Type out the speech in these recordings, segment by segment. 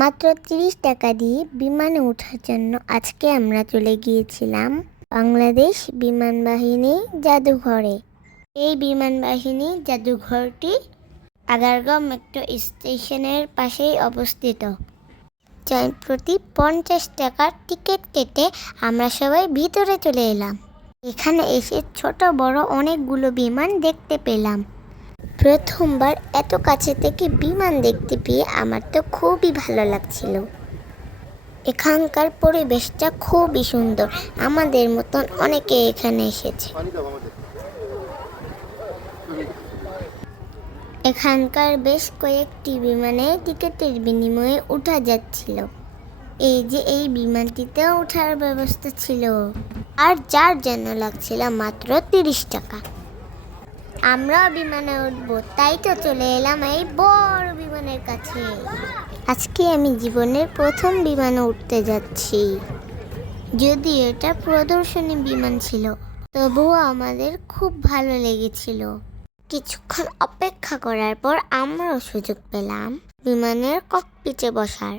মাত্র ৩০ টাকা দিয়ে বিমানে ওঠার জন্য আজকে আমরা চলে গিয়েছিলাম বাংলাদেশ বিমান বাহিনী জাদুঘরে। এই বিমান বাহিনী জাদুঘরটি আগারগাঁও মেট্রো স্টেশনের পাশেই অবস্থিত। প্রতি ৫০ টাকার টিকিট কেটে আমরা সবাই ভিতরে চলে এলাম। এখানে এসে ছোট বড় অনেকগুলো বিমান দেখতে পেলাম। প্রথমবার এত কাছে থেকে বিমান দেখতে পেয়ে আমার তো খুবই ভালো লাগছিল। এখানকার পরিবেশটা খুবই সুন্দর। আমাদের মতন অনেকে এখানে এসেছে। এখানকার বেশ কয়েকটি বিমানে টিকিটের বিনিময়ে উঠা যাচ্ছিল। এই যে এই বিমানটিতেও ওঠার ব্যবস্থা ছিল, আর যার জন্য লাগছিল মাত্র ৩০ টাকা। আমরাও বিমানে উঠবো, তাই তো চলে এলাম এই বড় বিমানের কাছে। আজকে আমি জীবনের প্রথম বিমানে উঠতে যাচ্ছি। যদি এটা প্রদর্শনী বিমান ছিল, তবুও আমাদের খুব ভালো লেগেছিল। কিছুক্ষণ অপেক্ষা করার পর আমরাও সুযোগ পেলাম বিমানের ককপিটে বসার।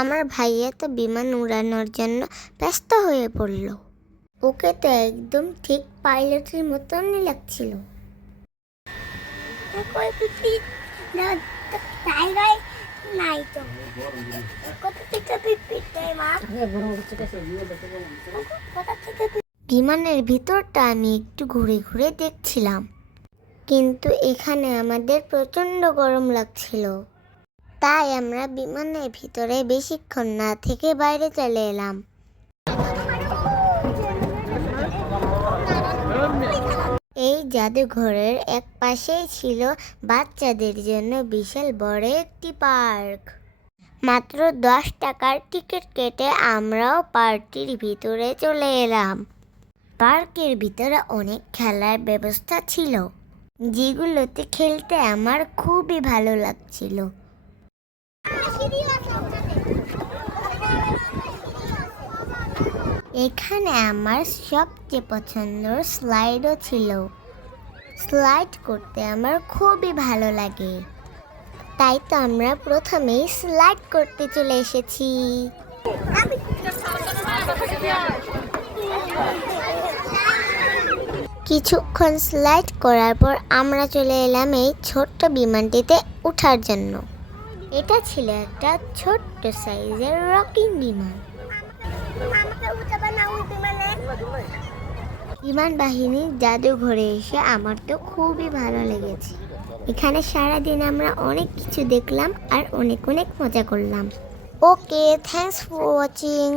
আমার ভাইয়া তো বিমান উড়ানোর জন্য ব্যস্ত হয়ে পড়ল। ওকে তো একদম ঠিক পাইলটের মতনই লাগছিল। বিমানের ভিতরটা আমি একটু ঘুরে ঘুরে দেখছিলাম, কিন্তু এখানে আমাদের প্রচণ্ড গরম লাগছিল। তাই আমরা বিমানের ভিতরে বেশিক্ষণ না থেকে বাইরে চলে এলাম। এই জাদুঘরের এক পাশেই ছিল বাচ্চাদের জন্য বিশাল বড় একটি পার্ক। মাত্র ১০ টাকার টিকিট কেটে আমরাও পার্কটির ভিতরে চলে এলাম। পার্কের ভিতরে অনেক খেলার ব্যবস্থা ছিল, যেগুলোতে খেলতে আমার খুবই ভালো লাগছিল। এখানে আমার সবচেয়ে পছন্দের স্লাইডও ছিল। স্লাইড করতে আমার খুবই ভালো লাগে, তাই তো আমরা প্রথমেই স্লাইড করতে চলে এসেছি। কিছুক্ষণ স্লাইড করার পর আমরা চলে এলাম এই ছোট্ট বিমানটিতে ওঠার জন্য। এটা ছিল একটা ছোট্ট সাইজের রকিং বিমান। বিমান বাহিনীর জাদুঘরে এসে আমার তো খুবই ভালো লেগেছে। এখানে সারাদিন আমরা অনেক কিছু দেখলাম আর অনেক অনেক মজা করলাম। ওকে, থ্যাঙ্কস ফর ওয়াচিং।